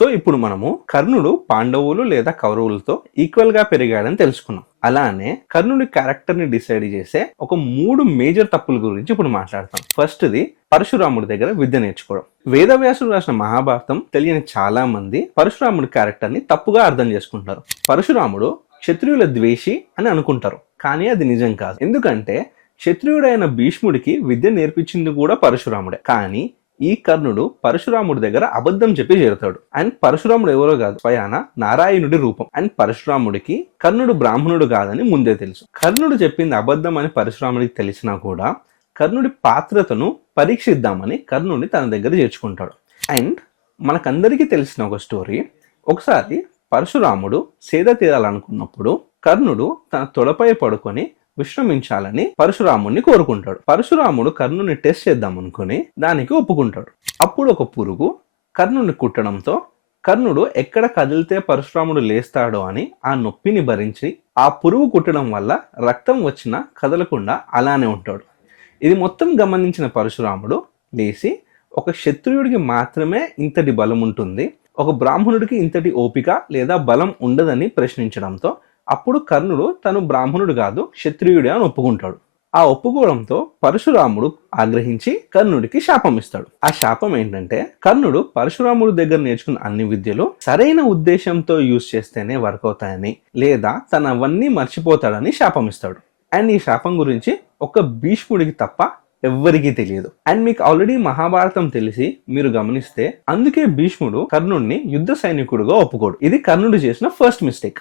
So ఇప్పుడు మనము కర్ణుడు పాండవులు లేదా కౌరవులతో ఈక్వల్ గా పెరిగాడని తెలుసుకున్నాం. అలానే కర్ణుడి క్యారెక్టర్ ని డిసైడ్ చేసే ఒక 3 మేజర్ తప్పుల గురించి ఇప్పుడు మాట్లాడతాం. ఫస్ట్ ది పరశురాముడి దగ్గర విద్య నేర్చుకోవడం. వేదవ్యాసుడు రాసిన మహాభారతం తెలియని చాలా మంది పరశురాముడి క్యారెక్టర్ ని తప్పుగా అర్థం చేసుకుంటారు. పరశురాముడు క్షత్రియుల ద్వేషి అని అనుకుంటారు, కానీ అది నిజం కాదు. ఎందుకంటే క్షత్రియుడైన భీష్ముడికి విద్య నేర్పించింది కూడా పరశురాముడే. కానీ ఈ కర్ణుడు పరశురాముడి దగ్గర అబద్ధం చెప్పి చేరుతాడు. అండ్ పరశురాముడు ఎవరో కాదు, స్వయాన నారాయణుడి రూపం. అండ్ పరశురాముడికి కర్ణుడు బ్రాహ్మణుడు కాదని ముందే తెలుసు. కర్ణుడు చెప్పింది అబద్ధం అని పరశురాముడికి తెలిసినా కూడా కర్ణుడి పాత్రతను పరీక్షిద్దామని కర్ణుడిని తన దగ్గర చేర్చుకుంటాడు. అండ్ మనకందరికీ తెలిసిన ఒక స్టోరీ, ఒకసారి పరశురాముడు సేద తీరాలనుకున్నప్పుడు కర్ణుడు తన తొడపై పడుకొని విశ్రమించాలని పరశురాముడిని కోరుకుంటాడు. పరశురాముడు కర్ణుని టెస్ట్ చేద్దాం అనుకుని దానికి ఒప్పుకుంటాడు. అప్పుడు ఒక పురుగు కర్ణుని కుట్టడంతో కర్ణుడు ఎక్కడ కదిలితే పరశురాముడు లేస్తాడో అని ఆ నొప్పిని భరించి ఆ పురుగు కుట్టడం వల్ల రక్తం వచ్చినా కదలకుండా అలానే ఉంటాడు. ఇది మొత్తం గమనించిన పరశురాముడు లేచి ఒక క్షత్రియుడికి మాత్రమే ఇంతటి బలం ఉంటుంది, ఒక బ్రాహ్మణుడికి ఇంతటి ఓపిక లేదా బలం ఉండదని ప్రశ్నించడంతో అప్పుడు కర్ణుడు తను బ్రాహ్మణుడు కాదు క్షత్రియుడే అని ఒప్పుకుంటాడు. ఆ ఒప్పుకోవడంతో పరశురాముడు ఆగ్రహించి కర్ణుడికి శాపం ఇస్తాడు. ఆ శాపం ఏంటంటే కర్ణుడు పరశురాముడి దగ్గర నేర్చుకున్న అన్ని విద్యలు సరైన ఉద్దేశంతో యూజ్ చేస్తేనే వర్క్ అవుతాయని, లేదా తనవన్నీ మర్చిపోతాడని శాపం ఇస్తాడు. అండ్ ఈ శాపం గురించి ఒక భీష్ముడికి తప్ప ఎవ్వరికీ తెలియదు. అండ్ మీకు ఆల్రెడీ మహాభారతం తెలిసి మీరు గమనిస్తే అందుకే భీష్ముడు కర్ణుడిని యుద్ధ సైనికుడుగా ఒప్పుకోడు. ఇది కర్ణుడు చేసిన ఫస్ట్ మిస్టేక్.